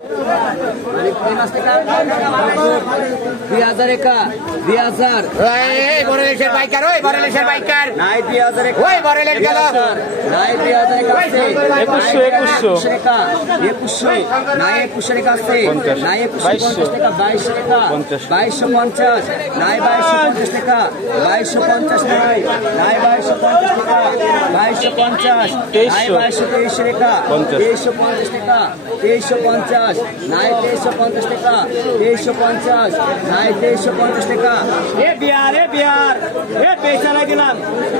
2000 একা 2000 এই বড়লেশের বাইকার ওই বড়লেশের বাইকার নাই 2000 একা ওই বড়লেশ গেল নাই 2000 একা আছে 2100 টাকা 2100 নাই 2100 একা আছে নাই 2150 টাকা 2200 টাকা 2250 নাই 2250 টাকা 2250 নাই নাই 2250 টাকা 2250 নাই 2223 টাকা 2350 টাকা 2350 নাই 2350 টাকা 2350 নাই 2350 টাকা এ বিয়ার এ পয়সা না দিলাম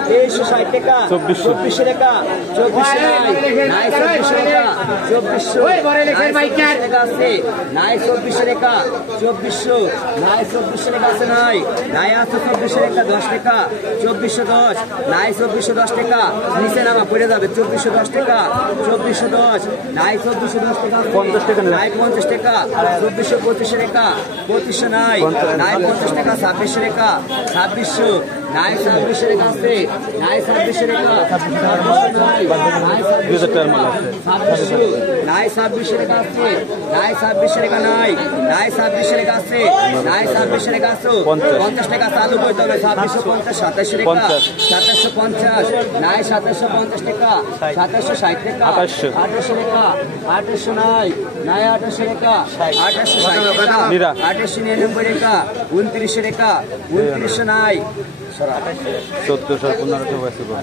2360 টাকা 2400 টাকা 2400 নাই 2400 টাকা 2400 ওই বড়লেশের বাইকার টাকা আছে নাই 2400 টাকা 2400 নাই 2400 টাকা আছে নাই নাই আছে 2400 টাকা 10 টাকা 2410 নাই 2410 টাকা নিচে নামা পড়ে যাবে 2410 টাকা 2410 নাই 2410 টাকা 50 টাকা নাই 50 টাকা 2425 টাকা 2500 নাই নাই 50 টাকা 2600 টাকা 2600 নাই 2600 টাকা আছে নাই 2600 টাকা 2000 টাকার মাল আছে নাই 2600 টাকা আছে নাই 2600 টাকা নাই নাই 2600 টাকা আছে নাই 2600 টাকা আছে 50 টাকা চালু করতে হবে 2650 2700 টাকা 2750 নাই 2750 টাকা 2760 টাকা 2800 টাকা 2800 নাই নাই 2800 টাকা 2860 টাকা 2899 টাকা 2900 টাকা 2900 নাই 1400 1500